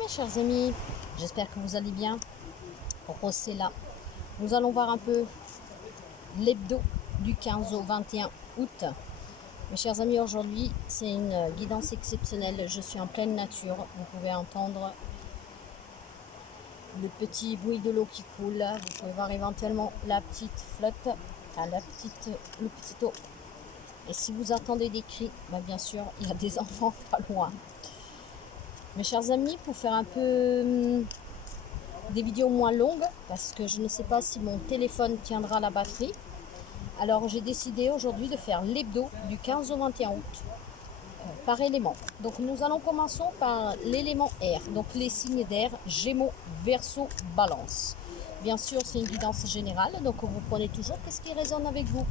Mes chers amis, j'espère que vous allez bien. Rose est là. Nous allons voir un peu l'hebdo du 15 au 21 août. Mes chers amis, aujourd'hui, c'est une guidance exceptionnelle. Je suis en pleine nature. Vous pouvez entendre le petit bruit de l'eau qui coule. Vous pouvez voir éventuellement la petite flotte, enfin, le petit eau. Et si vous entendez des cris, bien sûr, il y a des enfants pas loin. Mes chers amis, pour faire un peu des vidéos moins longues, parce que je ne sais pas si mon téléphone tiendra la batterie, alors j'ai décidé aujourd'hui de faire l'hebdo du 15 au 21 août par élément. Donc nous allons commencer par l'élément air, donc les signes d'air, Gémeaux, Verseau, Balance. Bien sûr, c'est une guidance générale, donc vous prenez toujours ce qui résonne avec vous.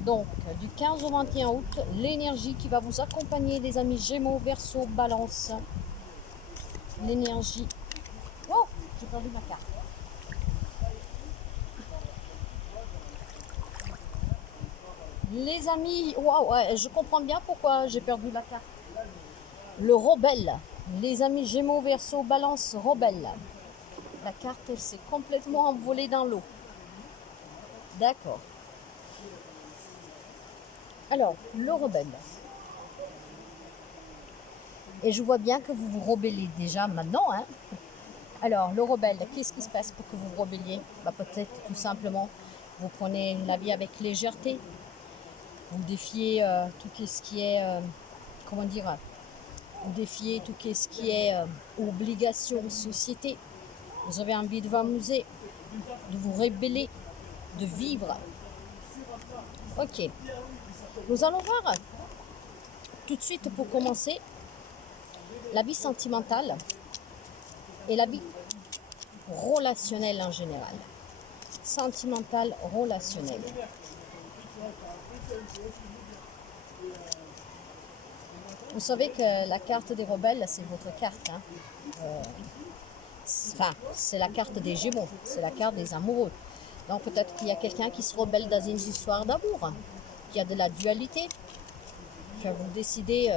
Donc, du 15 au 21 août, l'énergie qui va vous accompagner, les amis Gémeaux, Verseau, Balance. L'énergie... Oh, j'ai perdu ma carte. Les amis, waouh, ouais, je comprends bien pourquoi j'ai perdu la carte. Le rebelle. Les amis Gémeaux, Verseau, Balance, rebelle. La carte, elle s'est complètement envolée dans l'eau. D'accord. Alors, le rebelle. Et je vois bien que vous vous rebellez déjà maintenant. Hein. Alors, le rebelle, qu'est-ce qui se passe pour que vous vous rebelliez? Peut-être tout simplement, vous prenez la vie avec légèreté. Vous défiez tout ce qui est, comment dire, vous défiez tout ce qui est obligation, société. Vous avez envie de vous amuser, de vous rebeller, de vivre. Ok. Nous allons voir tout de suite pour commencer la vie sentimentale et la vie relationnelle en général. Sentimentale, relationnelle. Vous savez que la carte des rebelles, c'est votre carte. Hein. Enfin, c'est la carte des Gémeaux, c'est la carte des amoureux. Donc peut-être qu'il y a quelqu'un qui se rebelle dans une histoire d'amour, qu'il y a de la dualité, que vous décidez,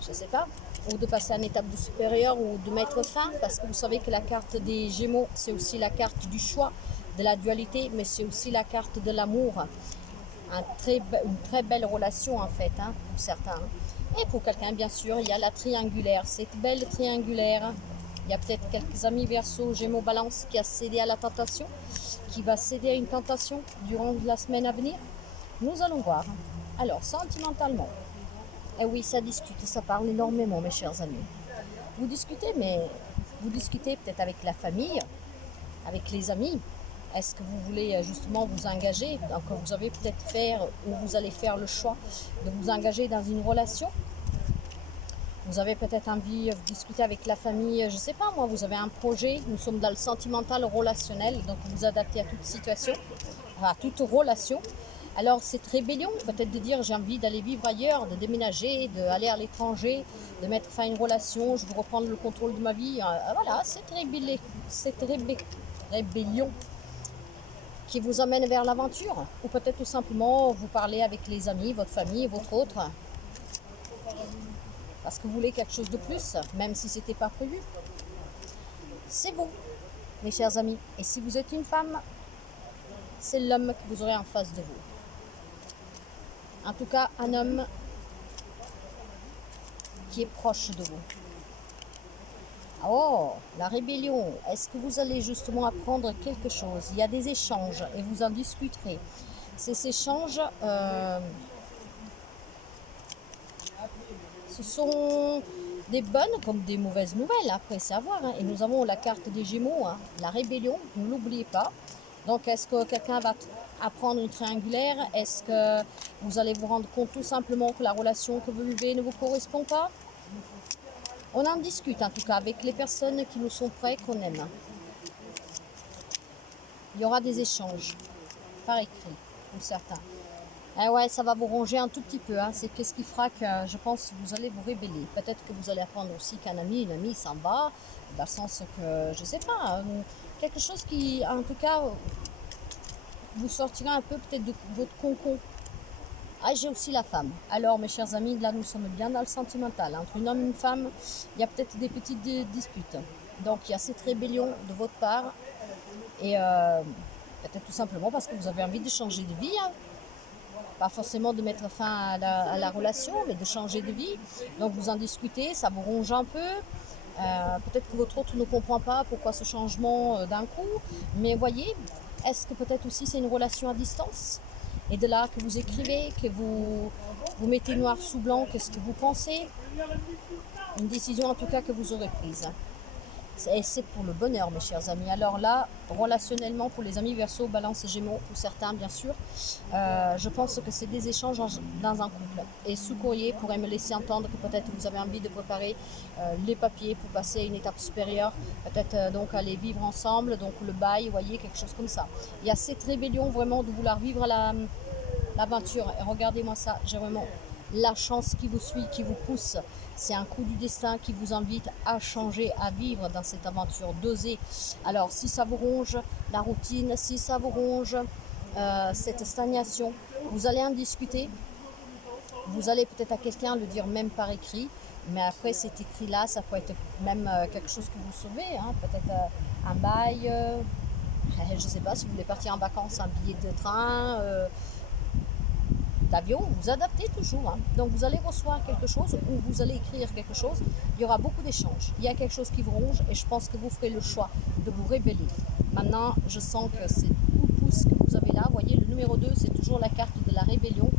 je ne sais pas, ou de passer à une étape de supérieur ou de mettre fin, parce que vous savez que la carte des Gémeaux, c'est aussi la carte du choix, de la dualité, mais c'est aussi la carte de l'amour. Une très belle relation en fait, hein, pour certains. Et pour quelqu'un, bien sûr, il y a la triangulaire, cette belle triangulaire. Il y a peut-être quelques amis Verseau, Gémeaux, Balance qui a cédé à la tentation, qui va céder à une tentation durant la semaine à venir. Nous allons voir. Alors, sentimentalement, eh oui, ça discute, ça parle énormément, mes chers amis. Vous discutez, mais vous discutez peut-être avec la famille, avec les amis. Est-ce que vous voulez justement vous engager? Donc, vous avez peut-être faire ou vous allez faire le choix de vous engager dans une relation. Vous avez peut-être envie de discuter avec la famille, je ne sais pas moi, vous avez un projet, nous sommes dans le sentimental relationnel, donc vous vous adaptez à toute situation, à toute relation. Alors cette rébellion, peut-être de dire j'ai envie d'aller vivre ailleurs, de déménager, d'aller à l'étranger, de mettre fin à une relation, je veux reprendre le contrôle de ma vie. Voilà, cette rébellion qui vous amène vers l'aventure. Ou peut-être tout simplement vous parlez avec les amis, votre famille, votre autre, parce que vous voulez quelque chose de plus, même si ce n'était pas prévu. C'est vous, mes chers amis. Et si vous êtes une femme, c'est l'homme que vous aurez en face de vous. En tout cas, un homme qui est proche de vous. Oh, la rébellion. Est-ce que vous allez justement apprendre quelque chose? Il y a des échanges et vous en discuterez. Ces échanges, ce sont des bonnes comme des mauvaises nouvelles, après c'est à voir. Hein. Et nous avons la carte des Gémeaux, hein, la rébellion, ne l'oubliez pas. Donc est-ce que quelqu'un va apprendre une triangulaire? Est-ce que vous allez vous rendre compte tout simplement que la relation que vous vivez ne vous correspond pas? On en discute en tout cas avec les personnes qui nous sont prêtes, qu'on aime. Il y aura des échanges par écrit pour certains. Ah ouais, ça va vous ronger un tout petit peu. Hein. C'est qu'est-ce qui fera que je pense que vous allez vous rébeller. Peut-être que vous allez apprendre aussi qu'un ami, une amie s'en va, dans le sens que, je ne sais pas, quelque chose qui, en tout cas, vous sortira un peu peut-être de votre concon. Ah, j'ai aussi la femme. Alors, mes chers amis, là, nous sommes bien dans le sentimental. Entre un homme et une femme, il y a peut-être des petites disputes. Donc, il y a cette rébellion de votre part. Et peut-être tout simplement parce que vous avez envie de changer de vie. Hein. Pas forcément de mettre fin à la relation, mais de changer de vie. Donc, vous en discutez, ça vous ronge un peu. Peut-être que votre autre ne comprend pas pourquoi ce changement d'un coup. Mais voyez, est-ce que peut-être aussi c'est une relation à distance? Et de là que vous écrivez, que vous mettez noir sous blanc, qu'est-ce que vous pensez? Une décision en tout cas que vous aurez prise. Et c'est pour le bonheur, mes chers amis. Alors là, relationnellement, pour les amis Verseau, Balance, Gémeaux, pour certains, bien sûr, je pense que c'est des échanges dans un couple. Et sous courrier pourrait me laisser entendre que peut-être vous avez envie de préparer les papiers pour passer à une étape supérieure, peut-être donc aller vivre ensemble, donc le bail, vous voyez, quelque chose comme ça. Il y a cette rébellion vraiment de vouloir vivre l'aventure. Et regardez-moi ça, j'ai vraiment la chance qui vous suit, qui vous pousse. C'est un coup du destin qui vous invite à changer, à vivre dans cette aventure, d'oser. Alors, si ça vous ronge la routine, si ça vous ronge cette stagnation, vous allez en discuter. Vous allez peut-être à quelqu'un le dire même par écrit. Mais après, cet écrit-là, ça peut être même quelque chose que vous sauvez. Hein, peut-être un bail, je ne sais pas, si vous voulez partir en vacances, un billet de train, d'avion, vous adaptez toujours. Hein. Donc vous allez recevoir quelque chose ou vous allez écrire quelque chose. Il y aura beaucoup d'échanges. Il y a quelque chose qui vous ronge et je pense que vous ferez le choix de vous révéler. Maintenant, je sens que c'est coup de pouce que vous avez là. Vous voyez, le numéro 2, c'est toujours la carte de la rébellion,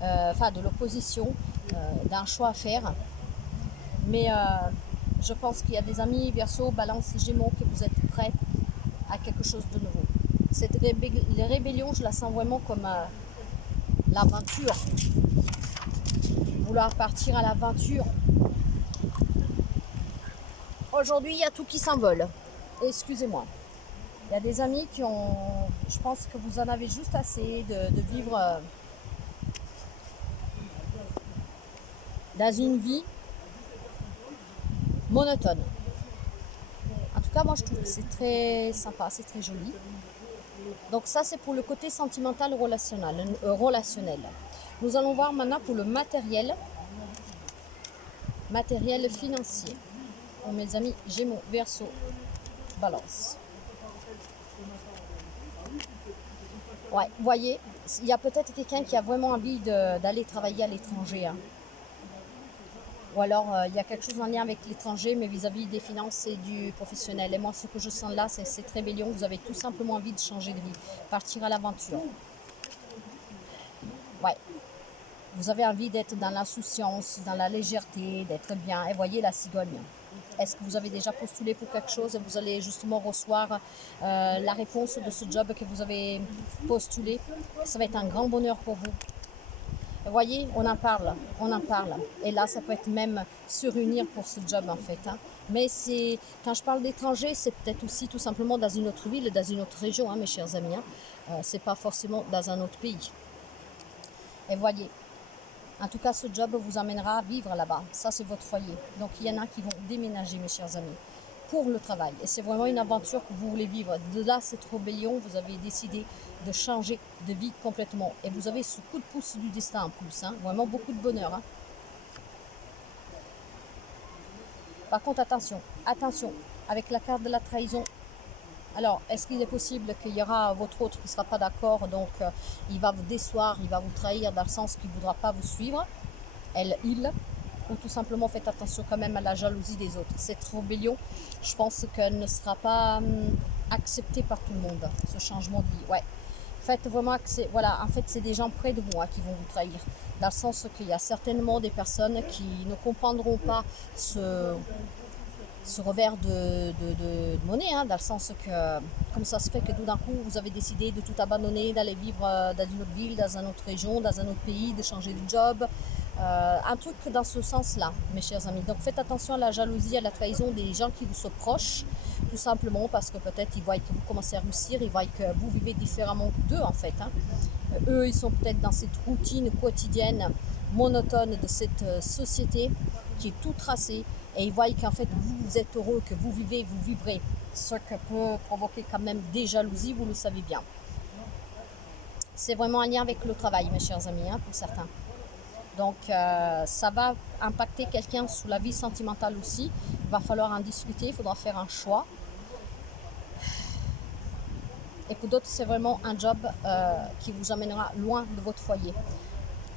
enfin de l'opposition, d'un choix à faire. Mais je pense qu'il y a des amis Verseau, Balance, Gémeaux, que vous êtes prêts à quelque chose de nouveau. Cette rébellion, je la sens vraiment comme l'aventure. Vouloir partir à l'aventure. Aujourd'hui, il y a tout qui s'envole. Excusez-moi. Il y a des amis qui ont... Je pense que vous en avez juste assez de vivre dans une vie monotone. En tout cas, moi, je trouve que c'est très sympa, c'est très joli. Donc ça, c'est pour le côté sentimental relationnel. Nous allons voir maintenant pour le matériel financier. Pour mes amis Gémeaux, Verseau, Balance. Ouais, vous voyez, il y a peut-être quelqu'un qui a vraiment envie d'aller travailler à l'étranger. Hein. Ou alors, il y a quelque chose en lien avec l'étranger, mais vis-à-vis des finances et du professionnel. Et moi, ce que je sens là, c'est cette rébellion. Vous avez tout simplement envie de changer de vie, partir à l'aventure. Ouais. Vous avez envie d'être dans l'insouciance, dans la légèreté, d'être bien. Et voyez la cigogne. Est-ce que vous avez déjà postulé pour quelque chose et vous allez justement recevoir la réponse de ce job que vous avez postulé? Ça va être un grand bonheur pour vous. Vous voyez, on en parle. Et là, ça peut être même se réunir pour ce job en fait. Hein. Mais quand je parle d'étranger, c'est peut-être aussi tout simplement dans une autre ville, dans une autre région, hein, mes chers amis. Hein. C'est pas forcément dans un autre pays. Et voyez, en tout cas, ce job vous amènera à vivre là-bas. Ça, c'est votre foyer. Donc, il y en a qui vont déménager, mes chers amis, pour le travail. Et c'est vraiment une aventure que vous voulez vivre. De là, cette rébellion, vous avez décidé de changer de vie complètement. Et vous avez ce coup de pouce du destin en plus. Hein. Vraiment beaucoup de bonheur. Hein. Par contre, attention, avec la carte de la trahison. Alors, est-ce qu'il est possible qu'il y aura votre autre qui ne sera pas d'accord, donc il va vous décevoir, il va vous trahir dans le sens qu'il ne voudra pas vous suivre, il, ou tout simplement faites attention quand même à la jalousie des autres. Cette rébellion, je pense qu'elle ne sera pas acceptée par tout le monde, ce changement de vie. Ouais. Faites vraiment voilà, en fait, c'est des gens près de vous qui vont vous trahir, dans le sens qu'il y a certainement des personnes qui ne comprendront pas ce revers de monnaie, hein, dans le sens que, comme ça se fait que tout d'un coup, vous avez décidé de tout abandonner, d'aller vivre dans une autre ville, dans une autre région, dans un autre pays, de changer de job. Un truc dans ce sens-là, mes chers amis. Donc faites attention à la jalousie, à la trahison des gens qui vous sont proches, tout simplement parce que peut-être ils voient que vous commencez à réussir, ils voient que vous vivez différemment d'eux en fait. Hein. Eux, ils sont peut-être dans cette routine quotidienne, monotone de cette société qui est tout tracée. Et ils voient qu'en fait, vous êtes heureux, que vous vivez, vous vivrez. Ce qui peut provoquer quand même des jalousies, vous le savez bien. c'est vraiment un lien avec le travail, mes chers amis, hein, pour certains. Donc, ça va impacter quelqu'un sous la vie sentimentale aussi. Il va falloir en discuter, il faudra faire un choix. Et pour d'autres, c'est vraiment un job qui vous amènera loin de votre foyer.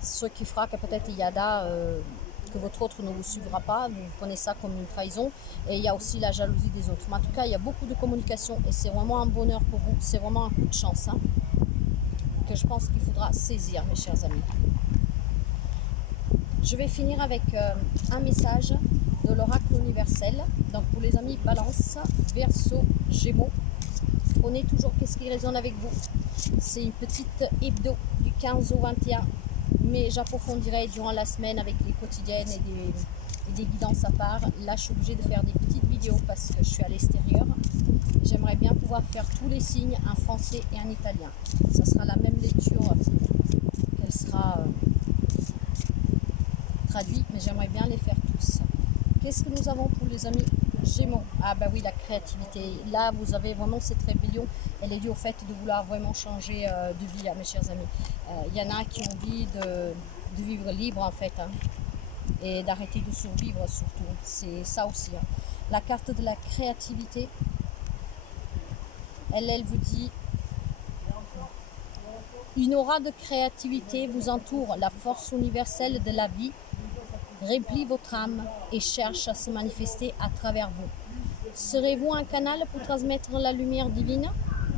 Ce qui fera que peut-être il y a là que votre autre ne vous suivra pas, vous prenez ça comme une trahison. Et il y a aussi la jalousie des autres. Mais en tout cas, il y a beaucoup de communication et c'est vraiment un bonheur pour vous. C'est vraiment un coup de chance, hein, que je pense qu'il faudra saisir, mes chers amis. Je vais finir avec un message de l'oracle universel. Donc pour les amis Balance, Verseau, Gémeaux, prenez toujours qu'est-ce qui résonne avec vous. C'est une petite hebdo du 15 au 21, mais j'approfondirai durant la semaine avec les quotidiennes et des guidances à part. Là, je suis obligée de faire des petites vidéos parce que je suis à l'extérieur. J'aimerais bien pouvoir faire tous les signes en français et en italien. Ça sera la même lecture qu'elle sera traduite, mais j'aimerais bien les faire tous. Qu'est-ce que nous avons pour les amis Gémeaux? Ah bah oui, la créativité. Là, vous avez vraiment cette rébellion. Elle est due au fait de vouloir vraiment changer de vie, hein, mes chers amis. Il y en a qui ont envie de vivre libre, en fait, hein, et d'arrêter de survivre, surtout. C'est ça aussi. Hein. La carte de la créativité, elle vous dit: une aura de créativité vous entoure, la force universelle de la vie remplit votre âme et cherche à se manifester à travers vous. Serez-vous un canal pour transmettre la lumière divine?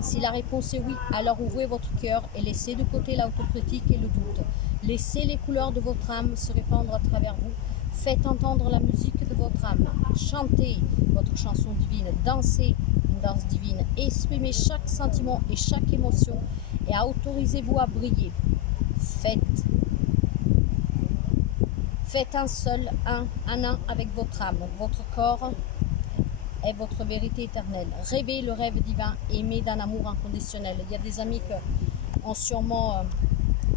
Si la réponse est oui, alors ouvrez votre cœur et laissez de côté l'autocritique et le doute. Laissez les couleurs de votre âme se répandre à travers vous. Faites entendre la musique de votre âme. Chantez votre chanson divine. Dansez une danse divine. Exprimez chaque sentiment et chaque émotion et autorisez-vous à briller. Faites un avec votre âme, votre corps est votre vérité éternelle. Rêvez le rêve divin, aimez d'un amour inconditionnel. Il y a des amis qui ont sûrement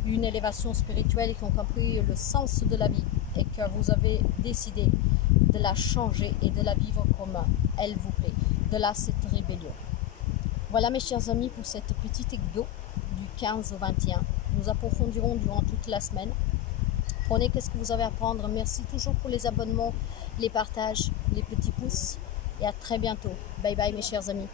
une élévation spirituelle et qui ont compris le sens de la vie et que vous avez décidé de la changer et de la vivre comme elle vous plaît. De là, cette rébellion. Voilà, mes chers amis, pour cette petite hebdo du 15 au 21. Nous approfondirons durant toute la semaine. Prenez qu'est-ce que vous avez à prendre. Merci toujours pour les abonnements, les partages, les petits pouces. Et à très bientôt. Bye bye mes chers amis.